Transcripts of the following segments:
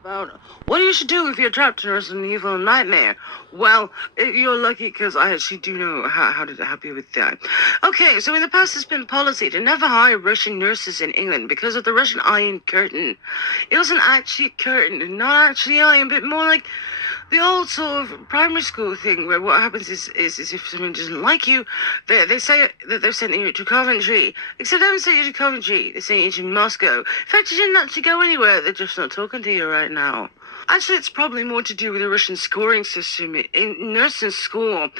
about what you should do if you're trapped in an evil nightmare. Well, you're lucky because I actually do know how to help you with that. Okay, so in the past, it's been policy to never hire Russian nurses in England because of the Russian Iron Curtain. It wasn't actually a curtain, and not actually iron, but more like the old sort of primary school thing where what happens is if someone doesn't like you, they say that they're sending you to Coventry. Except they don't send you to Coventry, they send you to Moscow. In fact, you didn't actually go anywhere, they're just not talking to you right now. Actually, it's probably more to do with the Russian scoring system in nursing school.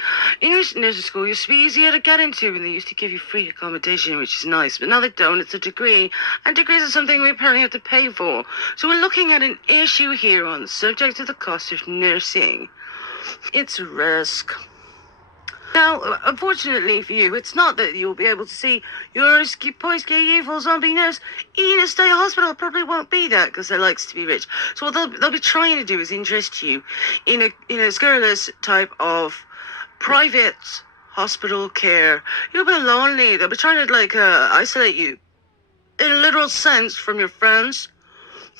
English nursing school used to be easier to get into, and they used to give you free accommodation, which is nice. But now they don't. It's a degree, and degrees are something we apparently have to pay for. So we're looking at an issue here on the subject of the cost of nursing. It's a risk. Now, unfortunately for you, it's not that you'll be able to see your post-gay evil zombie nurse in a state hospital. It probably won't be that because they likes to be rich. So what they'll be trying to do is interest you in a scurrilous type of private hospital care. You'll be lonely. They'll be trying to isolate you in a literal sense from your friends,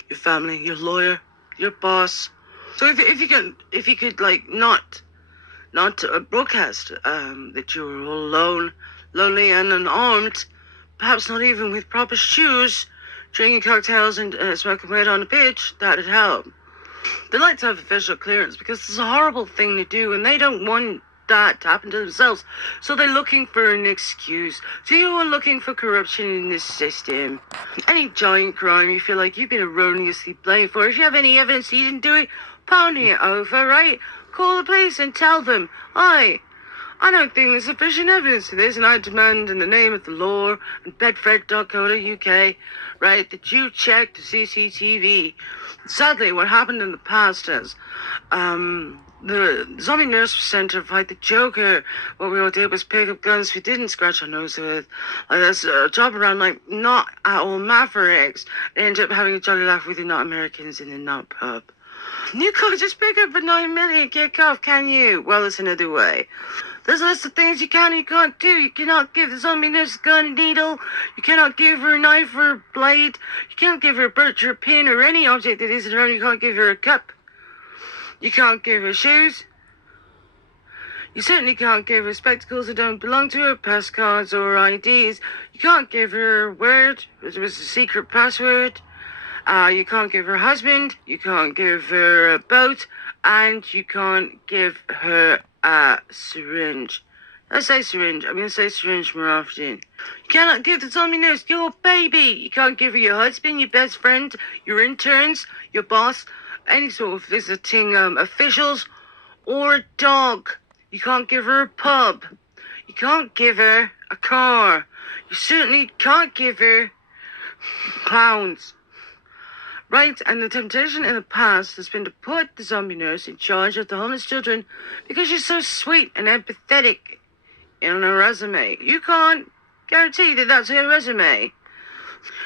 your family, your lawyer, your boss. So if you could not broadcast that you're all alone, lonely and unarmed, perhaps not even with proper shoes, drinking cocktails and smoking weed on the beach, that'd help. They like to have official clearance because it's a horrible thing to do and they don't want that to happen to themselves. So they're looking for an excuse. So you are looking for corruption in this system. Any giant crime you feel like you've been erroneously blamed for, if you have any evidence that you didn't do it, pony it over, right? Call the police and tell them, I don't think there's sufficient evidence to this, and I demand in the name of the law and bedford.co.uk, right, that you check the CCTV. Sadly, what happened in the past is, the zombie nurse was sent to fight the Joker. What we all did was pick up guns we didn't scratch our nose with. There's a job around, not at all mavericks. They end up having a jolly laugh with the not Americans in the not pub. You can't just pick up a 9mm and kick off, can you? Well, there's another way. There's a list of things you can and you can't do. You cannot give the zombie nurse a gun and needle. You cannot give her a knife or a blade. You can't give her a birch or a pin or any object that isn't her own. You can't give her a cup. You can't give her shoes. You certainly can't give her spectacles that don't belong to her, pass cards or IDs. You can't give her a word, which was a secret password. You can't give her a husband, you can't give her a boat, and you can't give her a syringe. I say syringe, I'm going to say syringe more often. You cannot give the zombie nurse your baby. You can't give her your husband, your best friend, your interns, your boss, any sort of visiting officials, or a dog. You can't give her a pub. You can't give her a car. You certainly can't give her clowns. Right, and the temptation in the past has been to put the zombie nurse in charge of the homeless children because she's so sweet and empathetic in her resume. You can't guarantee that that's her resume.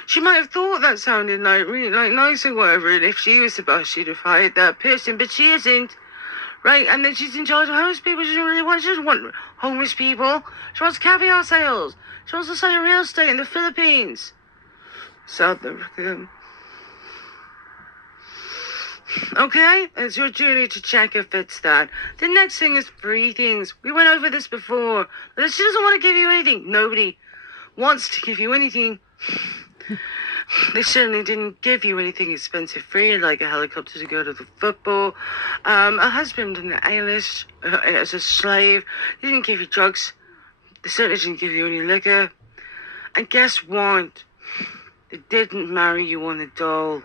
She might have thought that sounded really nice or whatever, and if she was the boss, she'd have hired that person, but she isn't. Right, and then she's in charge of homeless people. She doesn't want homeless people. She wants caviar sales. She wants to sell real estate in the Philippines. South Africa. Okay, it's your duty to check if it's that. The next thing is free things. We went over this before. But she doesn't want to give you anything. Nobody wants to give you anything. They certainly didn't give you anything expensive free, like a helicopter to go to the football, a husband on the A-list as a slave. They didn't give you drugs. They certainly didn't give you any liquor. And guess what? They didn't marry you on the dole.